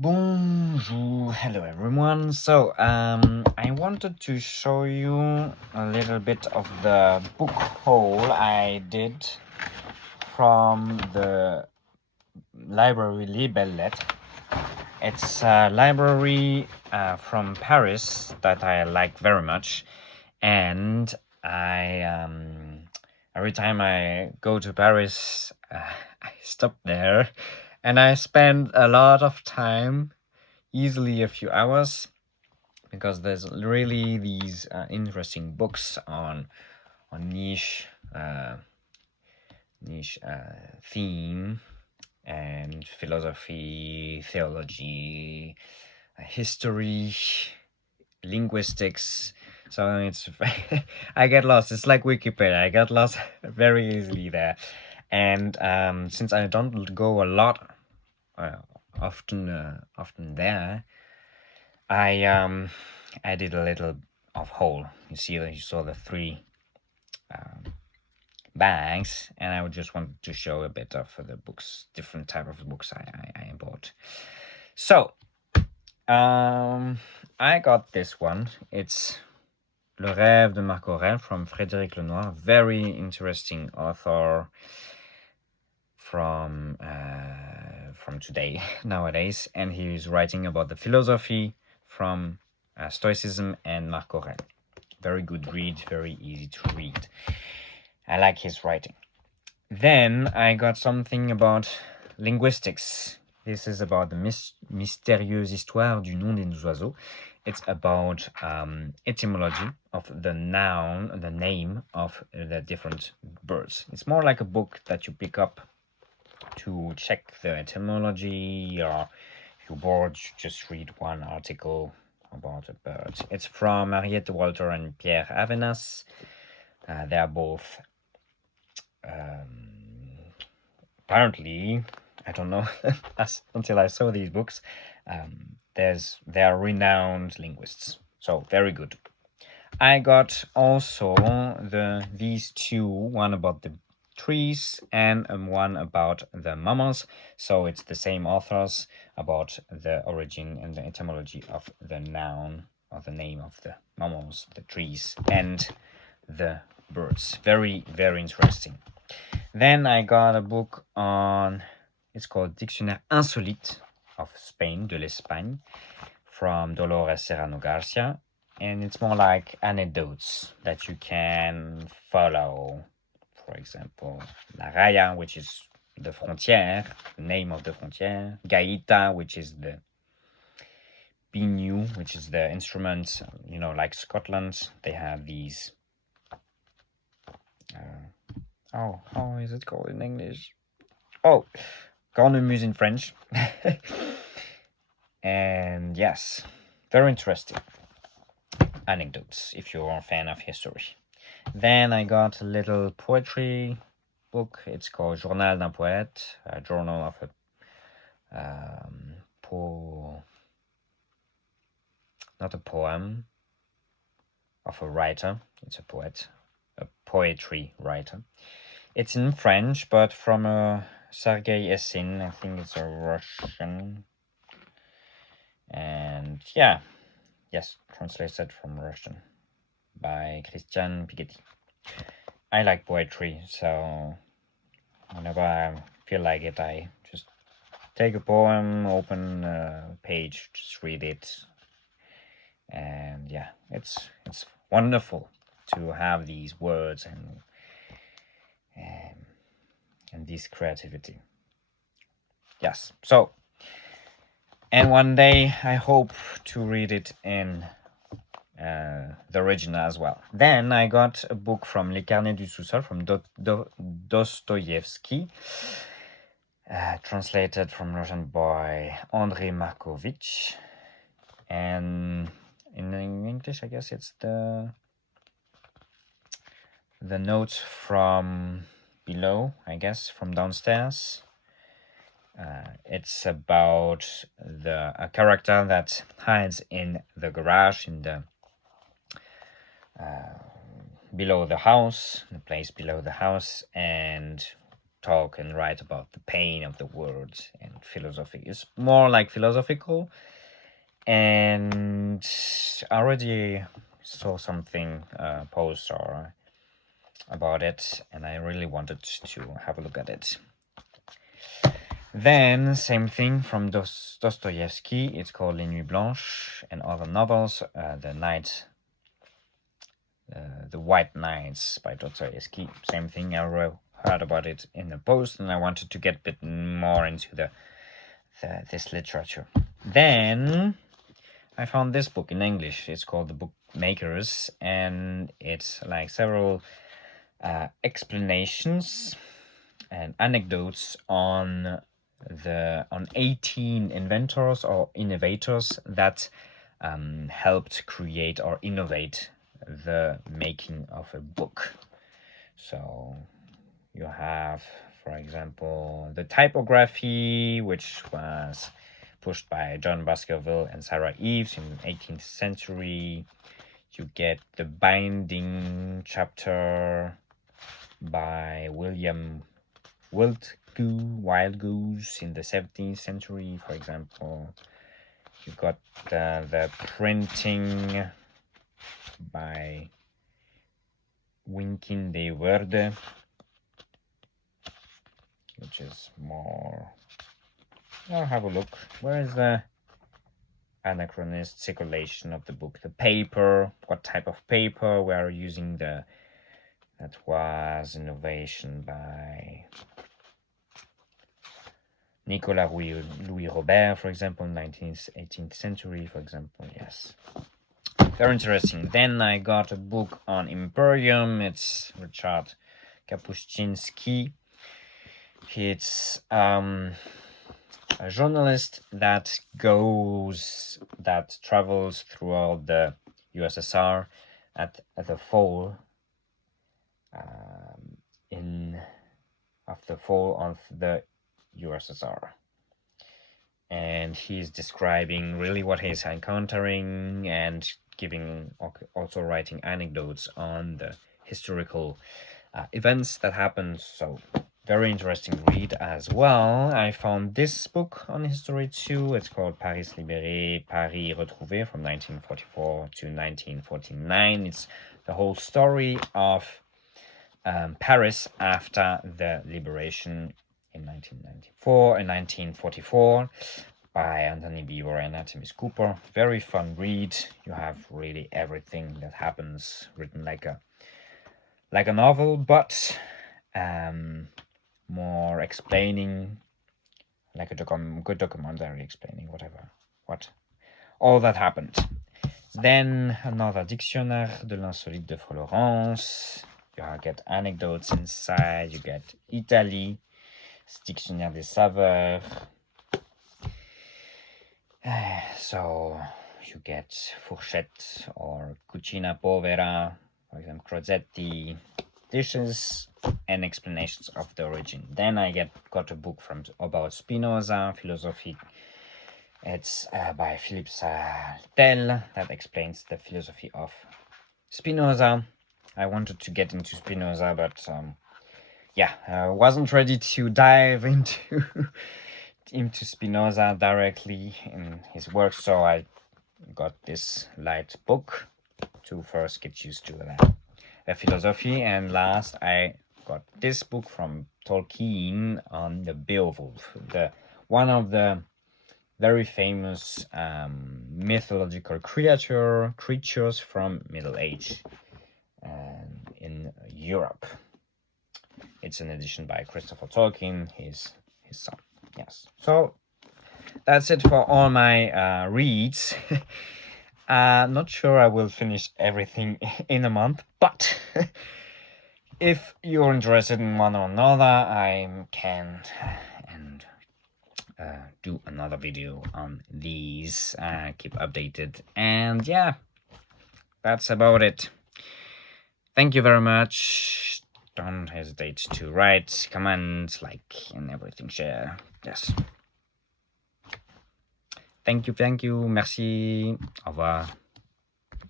Bonjour, hello everyone. So, I wanted to show you a little bit of the book haul I did from the library Lettres. It's a library from Paris that I like very much, and every time I go to Paris, I stop there, and I spend a lot of time, easily a few hours, because there's really these interesting books on niche theme and philosophy, theology, history, linguistics. So it's I get lost. It's like Wikipedia. I get lost very easily there. And since I don't go a lot, often there, I did a little of haul. You saw the three bags, and I would just want to show a bit of the books, different type of books I bought. So I got this one. It's Le Rêve de Marc Aurèle from Frédéric Lenoir. Very interesting author from today, nowadays, and he is writing about the philosophy from Stoicism and Marc Aurèle. Very good read, very easy to read. I like his writing. Then I got something about linguistics. This is about the mystérieuse histoire du nom des oiseaux. It's about etymology of the noun, the name of the different birds. It's more like a book that you pick up to check the etymology, or if you're bored, you just read one article about a bird. It's from Mariette Walter and Pierre Avenas. They are both apparently, I don't know, until I saw these books, they are renowned linguists, so very good. I got also these two, one about the trees and one about the mammals, so it's the same authors, about the origin and the etymology of the noun or the name of the mammals, the trees, and the birds. Very, very interesting. Then I got a book on, it's called Dictionnaire Insolite of Spain, de l'Espagne, from Dolores Serrano Garcia, and it's more like anecdotes that you can follow. For example, La Raya, which is the frontière, the name of the frontière. Gaita, which is the biniou, which is the instrument, like Scotland, they have these. How is it called in English? Oh, cornemuse in French. And yes, very interesting anecdotes if you're a fan of history. Then I got a little poetry book. It's called Journal d'un poète, a journal of a not a poem, of a writer. It's a poet, a poetry writer. It's in French, but from Sergei Essin. I think it's a Russian. And yeah, yes, translated from Russian by Christian Piketty. I like poetry, so whenever I feel like it, I just take a poem, open a page, just read it. And yeah, it's wonderful to have these words and this creativity. Yes, so, and one day I hope to read it in the original as well. Then I got a book from Les Carnets du Sous-Sol from Dostoevsky, translated from Russian by Andrei Markovich, and in English, I guess it's the notes from below, I guess, from downstairs. It's about a character that hides in the garage, in the below the house, the place below the house, and talk and write about the pain of the words and philosophy. It's more like philosophical, and I already saw something post or about it, and I really wanted to have a look at it. Then, same thing from Dostoevsky. It's called Les Nuits Blanches, and other novels, The White Nights by Dostoevsky. Same thing, I heard about it in a post, and I wanted to get a bit more into this literature. Then I found this book in English. It's called The Bookmakers, and it's like several explanations and anecdotes on 18 inventors or innovators that helped create or innovate the making of a book. So you have, for example, the typography, which was pushed by John Baskerville and Sarah Eves in the 18th century. You get the binding chapter by William Wild Goose in the 17th century, for example. You got the printing by Winkin de Worde, which is more... I'll have a look. Where is the anachronist circulation of the book? The paper, what type of paper we are using. That was innovation by Nicolas Louis Robert, for example, 18th century, for example. Yes, very interesting. Then I got a book on Imperium. It's Richard Kapuscinski. It's a journalist that travels throughout the USSR at the fall of the USSR, and he's describing really what he's encountering and also writing anecdotes on the historical events that happened. So very interesting read as well. I found this book on history too. It's called Paris Libéré, Paris Retrouvé from 1944 to 1949. It's the whole story of Paris after the liberation in 1994 and 1944 by Anthony Beevor and Artemis Cooper. Very fun read. You have really everything that happens written like a novel, but more explaining, like a good documentary, explaining what all that happened. Then another Dictionnaire de l'insolite de Florence. You get anecdotes inside. You get Italy, Dictionnaire des saveurs. So you get fourchette or cucina povera, for example, crozetti, dishes and explanations of the origin. Then I got a book about Spinoza, philosophy. It's by Philippe Sartel that explains the philosophy of Spinoza. I wanted to get into Spinoza, but I wasn't ready to dive into Spinoza directly in his work, so I got this light book to first get used to the philosophy, and last I got this book from Tolkien on the Beowulf, one of the very famous mythological creatures from Middle Age in Europe. It's an edition by Christopher Tolkien, his son. Yes. So that's it for all my reads. Not sure I will finish everything in a month, but if you're interested in one or another, I can do another video on these. Keep updated, and yeah, that's about it. Thank you very much. Don't hesitate to write, comment, like, and everything, share. Yes. Thank you, merci. Au revoir.